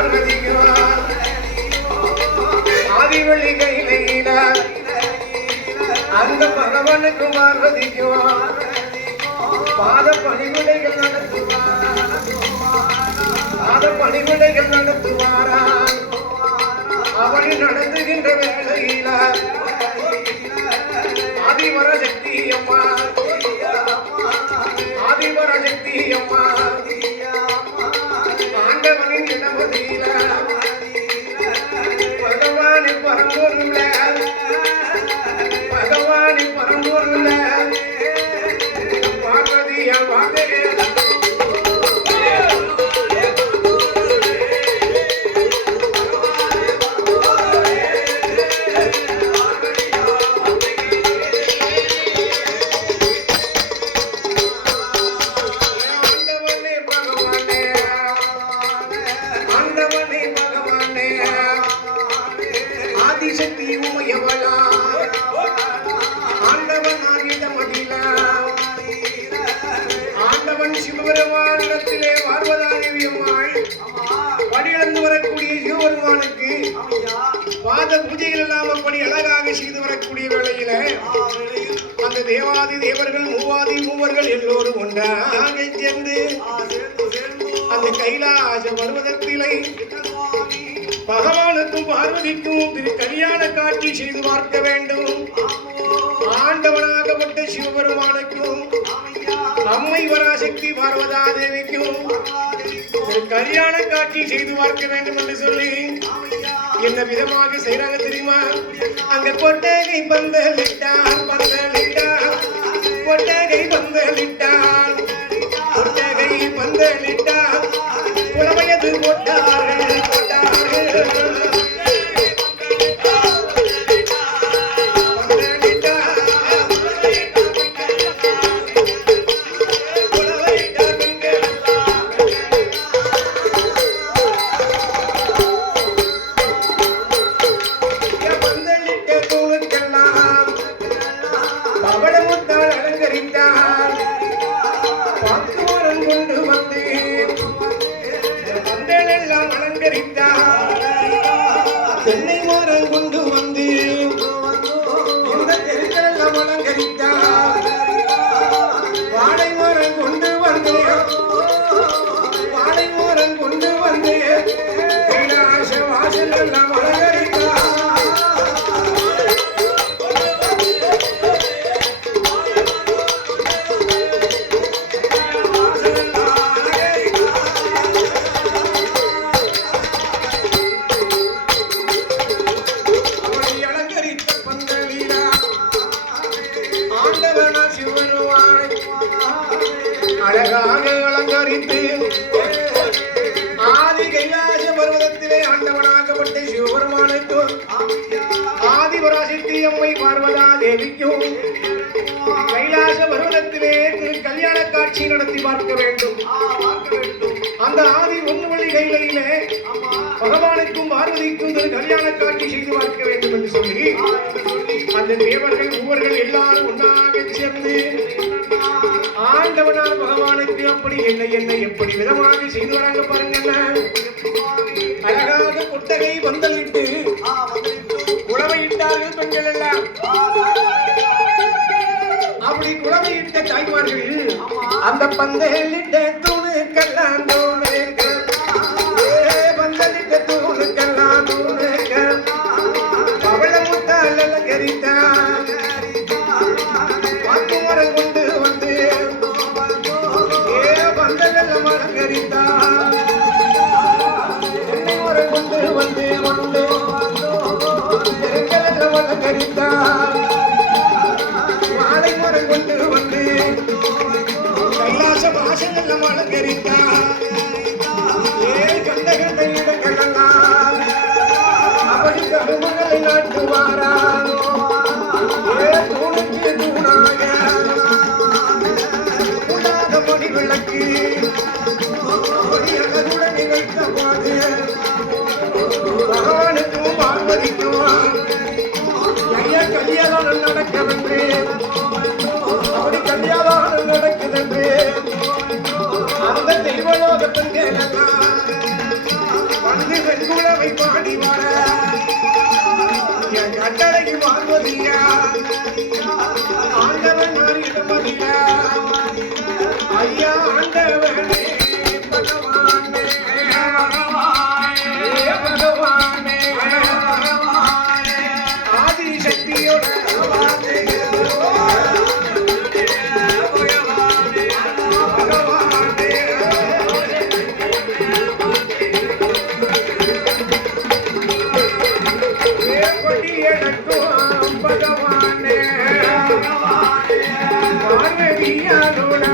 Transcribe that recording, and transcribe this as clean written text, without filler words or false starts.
பார்வதிக்கும் ஆதிவழி கையில அந்த பகவானுக்கு பார்வதிக்கும் பாத பணிவிடைகள் நடத்துவாரா அவனை நடத்துகின்ற வேளையில ஆதிபராசக்தி அம்மா ஆண்டவனின் இடமதியில பகவானி பரம்பொருள பார்வதியா ஆதிசக்தி உமையவளா ஆண்டவன் ஆகிடமடியில ஆண்டவன் சிவபெருமானிடத்திலே பார்வதாதேவி அம்மாள் படியிழந்து வரக்கூடிய சிவபெருமானுக்கு பாத பூஜைகள் எல்லாம் அப்படி அழகாக செய்து வரக்கூடிய வேளையில அந்த தேவாதி தேவர்கள் மூவாதி மூவர்கள் எல்லோரும் ஒன்றாக சேர்ந்து அந்த கைலாச பர்வதத்திலே பகவானுக்கும் பார்வதிக்கும் திரு கல்யாண காட்சி செய்து பார்க்க வேண்டும். ஆண்டவனாகப்பட்ட சிவபெருமானுக்கும் அம்மை பராசக்தி பார்வதா தேவிக்கும் திரு கல்யாண காட்சி செய்து பார்க்க வேண்டும் என்று சொல்லி என்ன விதமாக செய்யறாங்க தெரியுமா? அங்க கொட்டகை பந்தலிட்டான் கொட்டகை பந்தலிட்டான் புலமையது போட்டார்கள் தென்னை மரம் கொண்டு வந்து இந்த தெருக்களெல்லாம் அலங்கரித்தார். வாழை மரம் கொண்டு வந்து கைலாச வாசல் எல்லாம் அலங்கரித்தார். அழகாக அலங்கரித்து ஆதி கைலாச பர்வதத்திலே ஆண்டவனாகப்பட்ட சிவபெருமானுக்கும் ஆதிபராசக்தி அம்மை பார்வதா தேவிக்கும் கைலாச பர்வதத்திலே திரு கல்யாண காட்சி நடத்தி பார்க்க வேண்டும். அந்த ஆதி ஒன்றுவழி கையிலே பகவானுக்கும் பார்வதிக்கும் திரு கல்யாண காட்சி செய்து பார்க்க வேண்டும் என்று சொல்லி அந்த தேவர்கள் மூவர்கள் எல்லாரும் ஒன்றாக சேர்ந்து ஆண்டவனார் பகவானுக்கு அப்படி என்ன எப்படி விதமாக செய்து வராங்க பாருங்க. அழகாக கொட்டகை பந்தலிட்டு குளவையிட்டார்கள் பெண்கள் எல்லாம். அப்படி குளவையிட்ட தாய்மார்கள் அந்த பந்தலிட்ட தூணுக்கெல்லாம் பந்தலிட்ட தூணுக்கெல்லாம் பவள முட்டால் அலங்கரித்தான். வாக்கு மரம் கொண்டு வந்து பந்தலெல்லாம் அலங்கரித்தான். தென்னை மரம் கொண்டு வந்து தெருக்களெல்லாம் அலங்கரித்தான். வாழை மரம் கொண்டு வந்து கைலாச வாசல் எல்லாம் அலங்கரித்தான். கண்ட இடங்களெல்லாம் அப்படி கருமகளை நாட்டுவாரான். தூணுக்கு தூணாக உண்டாத மணி விளக்கு அழகுடன் நிகழ்த்தவாது பகவானுக்கும் பார்வதிக்கும் கல்யாணம் நடக்கவென்று அப்படி கல்யாணம் நடக்குதென்று அந்த தெய்வலோக பெண்கள் வந்து நதியா ஆண்டவன் அறிந்தமதியா ஐயா ஆண்டவனே பகவானே பகவானே ஆதிசக்தியோட பகவானே பார்வதியாரோட